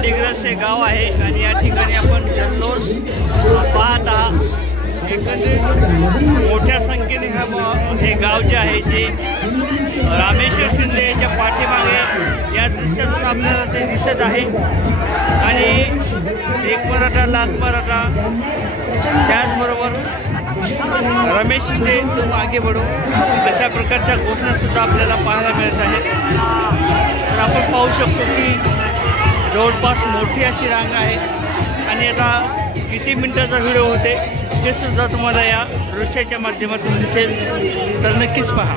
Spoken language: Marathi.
डिग्रस हे गाव आहे आणि या ठिकाणी आपण जल्लोष पाहत आहात। एकंदरीत मोठ्या संख्येने हे गाव जे आहे ते रामेश्वर शिंदे याच्या पाठीमागे या दृश्यातून आपल्याला ते दिसत आहे। आणि एक मराठा लाख मराठा त्याचबरोबर रमेश शिंदे तो मागे बढो अशा प्रकारच्या घोषणा सुद्धा आपल्याला पाहायला मिळत आहेत। तर आपण पाहू शकतो की जवळपास मोठी अशी रांग आहे आणि आता किती मिनिटाचा व्हिडिओ होते ते सुद्धा तुम्हाला या दृश्याच्या माध्यमातून दिसेल, तर नक्कीच पहा।